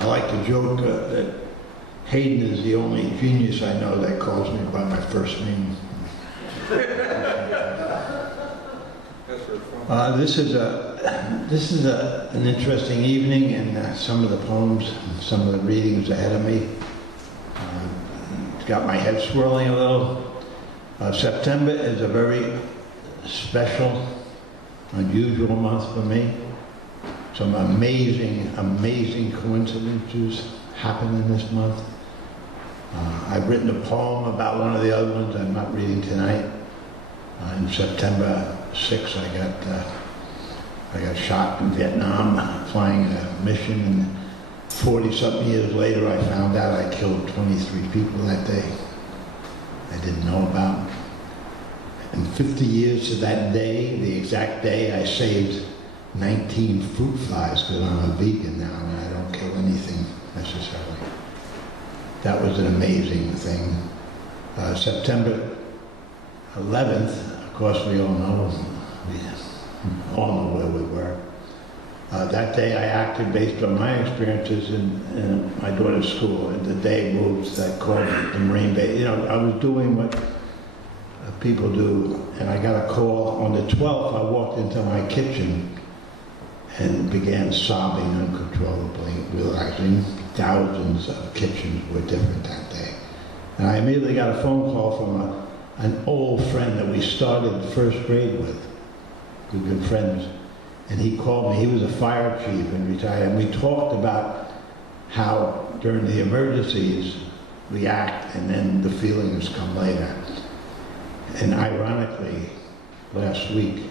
I like to joke that Hayden is the only genius I know that calls me by my first name. This is an interesting evening, and some of the poems, some of the readings ahead of me, it's got my head swirling a little. September is a very special, unusual month for me. Some amazing coincidences happen in this month. I've written a poem about one of the other ones I'm not reading tonight. In September 6th, I got shot in Vietnam flying a mission, and 40-something years later I found out I killed 23 people that day I didn't know about. And 50 years to that day, the exact day, I saved 19 fruit flies because I'm a vegan now and I don't kill anything necessarily. That was an amazing thing. September 11th, of course we all know where we were. That day I acted based on my experiences in my daughter's school, and the day moves that called the Marine Base. You know, I was doing what people do, and I got a call. On the 12th, I walked into my kitchen and began sobbing uncontrollably, realizing thousands of kitchens were different that day. And I immediately got a phone call from an old friend that we started first grade with. We've been friends. And he called me. He was a fire chief and retired. And we talked about how during the emergencies we act and then the feelings come later. And ironically, last week,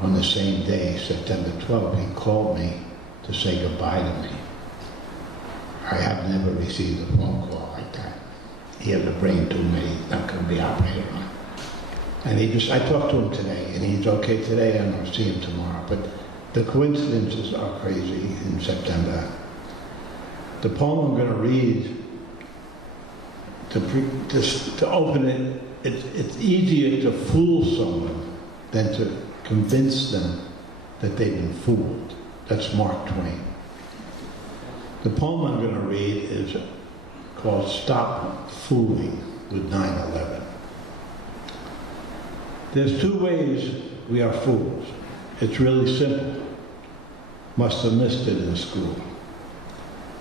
on the same day, September 12th, he called me to say goodbye to me. I have never received a phone call like that. He has a brain tumor, he's not going to be operated on. And I talked to him today, and he's okay today, and I'll see him tomorrow. But the coincidences are crazy in September. The poem I'm going to read, to open it, it's easier to fool someone than to convince them that they've been fooled. That's Mark Twain. The poem I'm going to read is called Stop Fooling with 9/11. There's two ways we are fools. It's really simple. Must have missed it in school.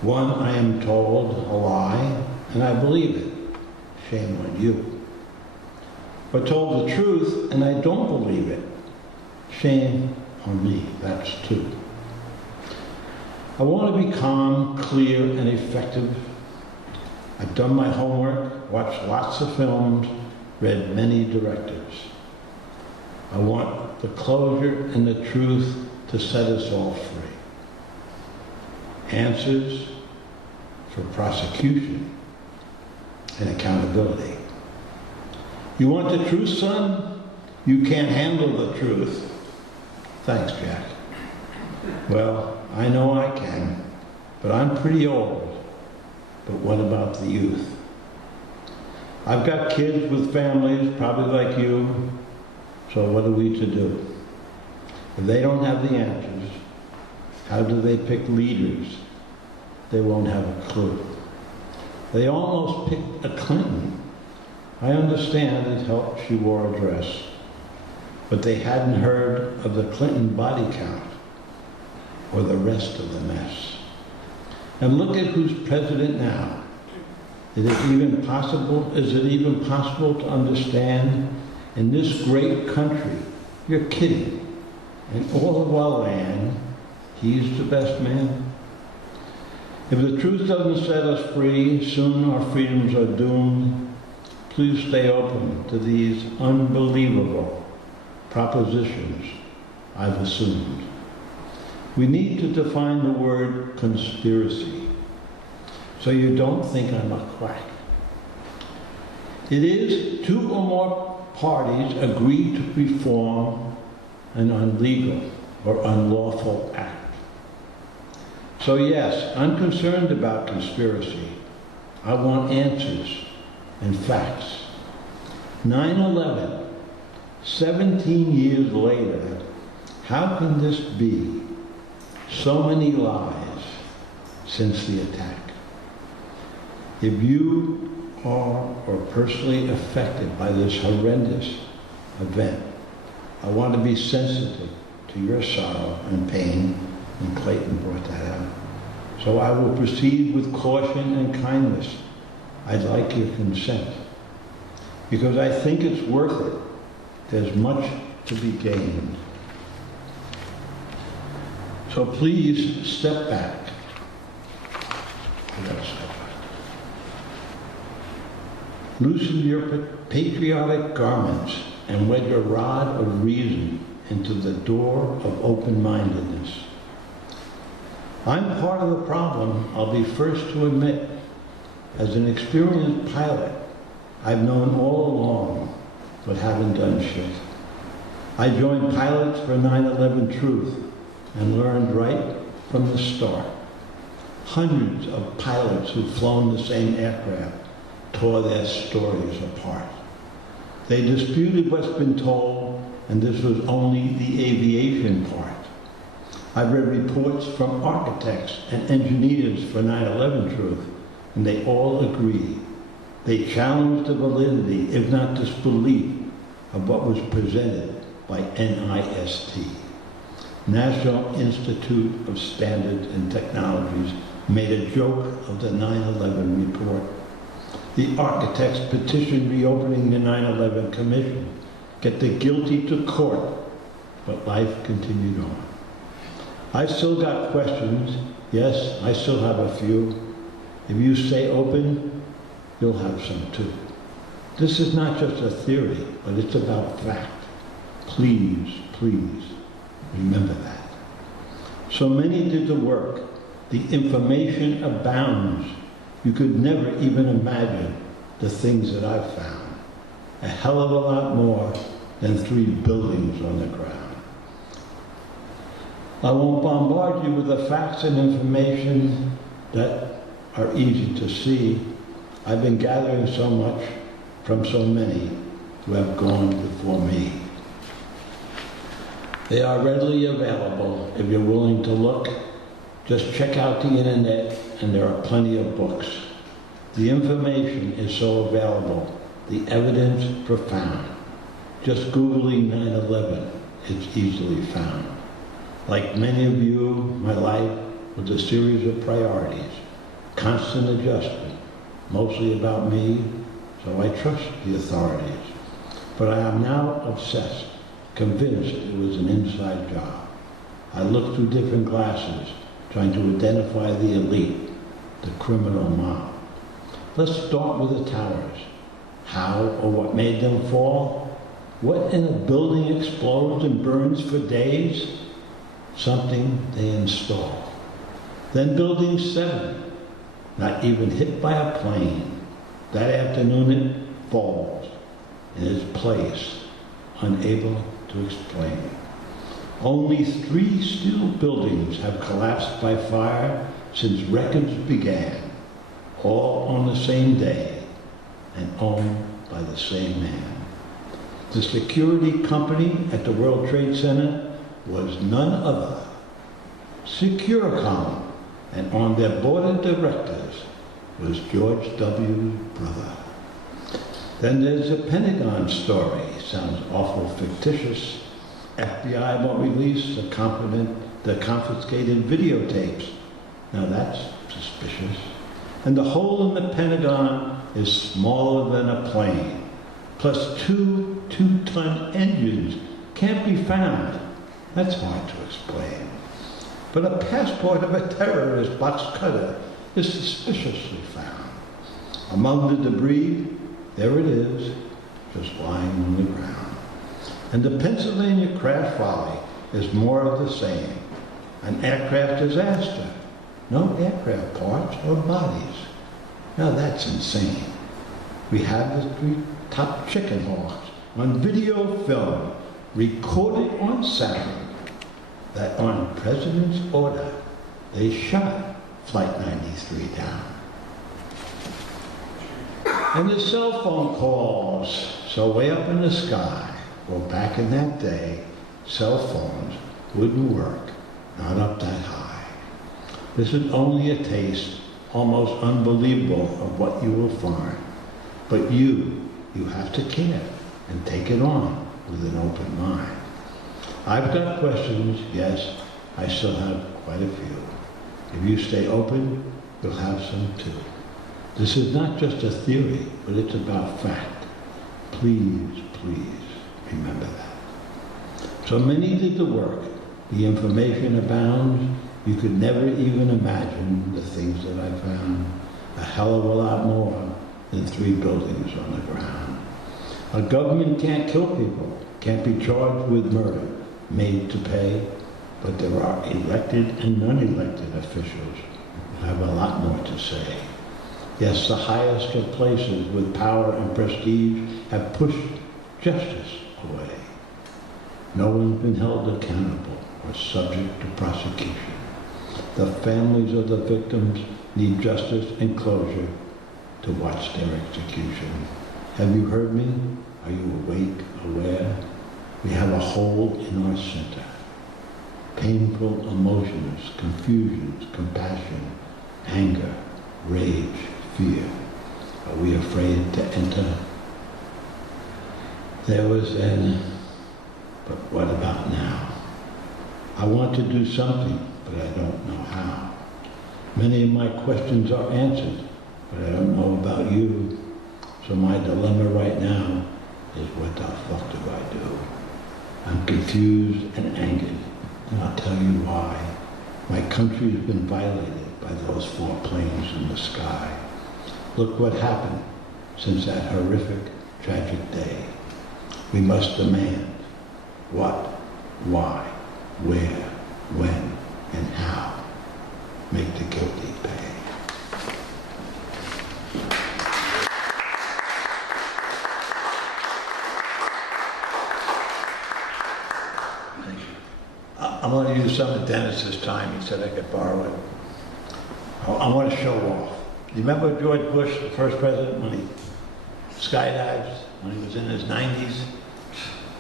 One, I am told a lie, and I believe it. Shame on you. But told the truth, and I don't believe it. Shame on me. That's two. I want to be calm, clear, and effective. I've done my homework, watched lots of films, read many directives. I want the closure and the truth to set us all free. Answers for prosecution and accountability. You want the truth, son? You can't handle the truth. Thanks, Jack. Well, I know I can, but I'm pretty old. But what about the youth? I've got kids with families, probably like you, so what are we to do? If they don't have the answers, how do they pick leaders? They won't have a clue. They almost picked a Clinton. I understand it helped she wore a dress, but they hadn't heard of the Clinton body count or the rest of the mess. And look at who's president now. Is it even possible to understand in this great country? You're kidding. In all of our land, he's the best man. If the truth doesn't set us free, soon our freedoms are doomed. Please stay open to these unbelievable propositions I've assumed. We need to define the word conspiracy, so you don't think I'm a quack. It is two or more parties agree to perform an illegal or unlawful act. So yes, I'm concerned about conspiracy. I want answers and facts. 9/11, 17 years later, how can this be? So many lies, since the attack. If you are or personally affected by this horrendous event, I want to be sensitive to your sorrow and pain, and Clayton brought that out. So I will proceed with caution and kindness. I'd like your consent, because I think it's worth it. There's much to be gained. So please step back. Loosen your patriotic garments and wed your rod of reason into the door of open-mindedness. I'm part of the problem, I'll be first to admit. As an experienced pilot, I've known all along, but haven't done shit. I joined Pilots for 9/11 Truth and learned right from the start. Hundreds of pilots who've flown the same aircraft tore their stories apart. They disputed what's been told, and this was only the aviation part. I've read reports from architects and engineers for 9/11 Truth, and they all agree. They challenged the validity, if not disbelief, of what was presented by NIST. National Institute of Standards and Technologies made a joke of the 9/11 report. The architects petitioned reopening the 9/11 Commission, get the guilty to court, but life continued on. I still got questions. Yes, I still have a few. If you stay open, you'll have some too. This is not just a theory, but it's about fact. Please, please, remember that. So many did the work. The information abounds. You could never even imagine the things that I've found. A hell of a lot more than 3 buildings on the ground. I won't bombard you with the facts and information that are easy to see. I've been gathering so much from so many who have gone before me. They are readily available if you're willing to look. Just check out the internet and there are plenty of books. The information is so available, the evidence profound. Just Googling 9/11, it's easily found. Like many of you, my life was a series of priorities, constant adjustment, mostly about me, so I trust the authorities. But I am now obsessed, convinced it was an inside job. I look through different glasses, trying to identify the elite, the criminal mob. Let's start with the towers. How or what made them fall? What in a building explodes and burns for days? Something they install. Then Building 7, not even hit by a plane. That afternoon it falls in its place, unable to explain. Only 3 steel buildings have collapsed by fire since records began, all on the same day and owned by the same man. The security company at the World Trade Center was none other, Securicom, and on their board of directors was George W.'s brother. Then there's the Pentagon story. Sounds awful fictitious. FBI won't release the confiscated videotapes. Now that's suspicious. And the hole in the Pentagon is smaller than a plane. Plus 2 two-ton engines can't be found. That's hard to explain. But a passport of a terrorist box cutter is suspiciously found. Among the debris, there it is, just lying on the ground. And the Pennsylvania crash volley is more of the same. An aircraft disaster. No aircraft parts or bodies. Now that's insane. We have the 3 top chicken hawks on video film, recorded on sound, that on President's order, they shot Flight 93 down. And the cell phone calls, so way up in the sky. Well, back in that day, cell phones wouldn't work, not up that high. This is only a taste, almost unbelievable, of what you will find. But you have to care and take it on with an open mind. I've got questions, yes, I still have quite a few. If you stay open, you'll have some too. This is not just a theory, but it's about fact. Please, please remember that. So many did the work. The information abounds. You could never even imagine the things that I found. A hell of a lot more than 3 buildings on the ground. A government can't kill people, can't be charged with murder, made to pay, but there are elected and non-elected officials who have a lot more to say. Yes, the highest of places with power and prestige have pushed justice away. No one's been held accountable or subject to prosecution. The families of the victims need justice and closure to watch their execution. Have you heard me? Are you awake, aware? We have a hole in our center. Painful emotions, confusions, compassion, anger, rage, fear. Are we afraid to enter? There was then, but what about now? I want to do something, but I don't know how. Many of my questions are answered, but I don't know about you. So my dilemma right now is, what the fuck do I do? I'm confused and angered, and I'll tell you why. My country has been violated by those 4 planes in the sky. Look what happened since that horrific, tragic day. We must demand what, why, where, when, and how. Make the guilty pay. I'm going to use some of Dennis's time. He said I could borrow it. I want to show off. You remember George Bush, the first president, when he skydives, when he was in his 90s?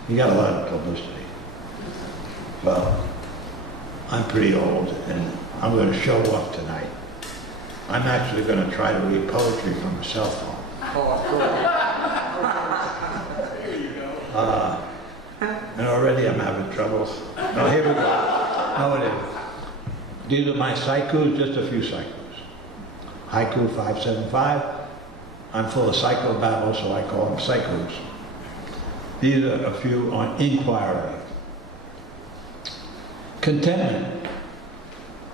He got a lot of publicity. Well, I'm pretty old, and I'm going to show off tonight. I'm actually going to try to read poetry from a cell phone. There you go. And already I'm having trouble. Oh, here we go. No, it is. These are my haikus, just a few haikus. Haiku 575. I'm full of psychobabble, so I call them haikus. These are a few on inquiry. Contentment,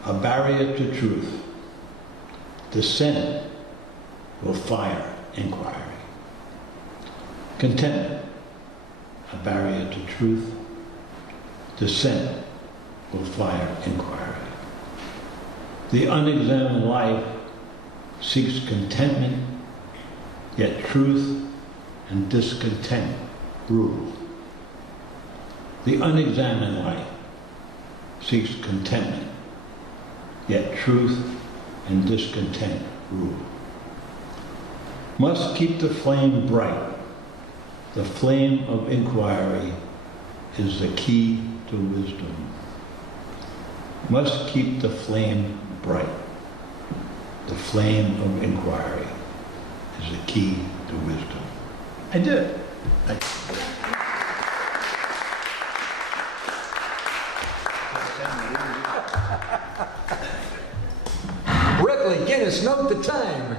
a barrier to truth. Dissent will fire inquiry. Contentment, a barrier to truth. Dissent will fire inquiry. The unexamined life seeks contentment, yet truth and discontent rule. The unexamined life seeks contentment, yet truth and discontent rule. Must keep the flame bright. The flame of inquiry is the key to wisdom. Must keep the flame bright. The flame of inquiry is the key to wisdom. I did. Ripley, Guinness, note the time.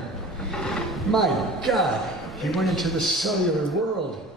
My God, he went into the cellular world.